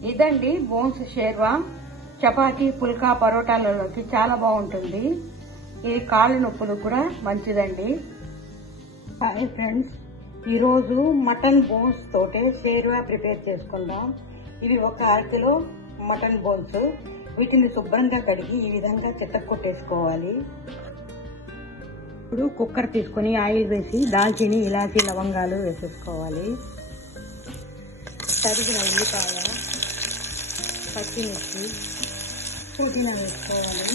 ఇదండి బోన్స్ షేర్వా. చపాతీ, పుల్కా, పరోటాలలోకి చాలా బాగుంటుంది. ఇది కాళ్ళ నొప్పులు కూడా మంచిదండి. హాయ్ ఫ్రెండ్స్, ఈరోజు మటన్ బోన్స్ తోటే షేర్వా ప్రిపేర్ చేసుకుందాం. ఇవి 1 అరకిలో మటన్ బోన్స్. వీటిని శుభ్రంగా కడిగి ఈ విధంగా చితక్కొట్టేసుకోవాలి. ఇప్పుడు కుక్కర్ తీసుకుని ఆయిల్ వేసి దాల్చిని, ఇలాచీ, లవంగాలు వేసేసుకోవాలి. తరిగిన ఉల్లిపాయ, పచ్చిమిర్చి, పుదీనా వేసుకోవాలి.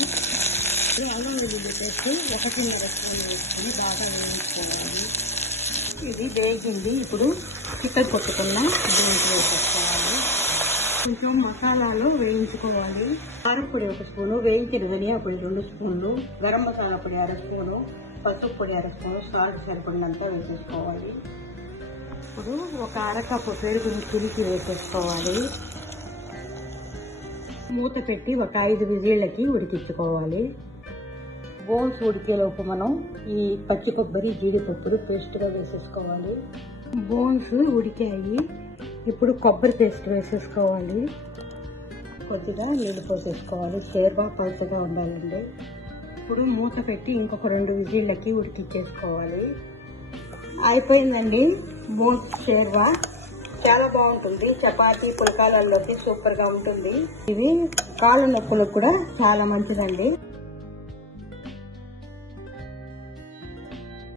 అల్లం వెల్లుల్లి పేస్ట్ 1.5 స్పూన్ వేసుకుని బాగా వేయించుకోవాలి. ఇది వేగింది. ఇప్పుడు చికెన్ కొట్టుకున్న బోన్స్ వేసేసుకోవాలి. కొంచెం మసాలాలు వేయించుకోవాలి. కారం పొడి 1 స్పూను, వేయించిన ధనియా పొడి 2 స్పూన్లు, గరం మసాలా పొడి 1/2 స్పూను, పసుపు పొడి 1/2 స్పూను, సాల్ట్ సరిపడినంతా వేసేసుకోవాలి. ఇప్పుడు 1 అరకప్పు పెరుగుని తురిచి వేసేసుకోవాలి. మూత పెట్టి 5 విజిళ్ళకి ఉడికించుకోవాలి. బోన్స్ ఉడికేలోపు మనం ఈ పచ్చి కొబ్బరి, జీడిపప్పులు పేస్ట్గా వేసేసుకోవాలి. బోన్స్ ఉడికాయి. ఇప్పుడు కొబ్బరి పేస్ట్ వేసేసుకోవాలి. కొద్దిగా నీళ్ళు పోసేసుకోవాలి. షేర్వా పలుచగా ఉండాలండి. ఇప్పుడు మూత పెట్టి ఇంకొక 2 విజిళ్ళకి ఉడికించేసుకోవాలి. అయిపోయిందండి బోన్స్ షేర్వా. చాలా బాగుంటుంది. చపాతీ, పుల్కాలలోకి సూపర్ గా ఉంటుంది. ఇవి కాళ్ళ నొప్పులకు కూడా చాలా మంచిదండి.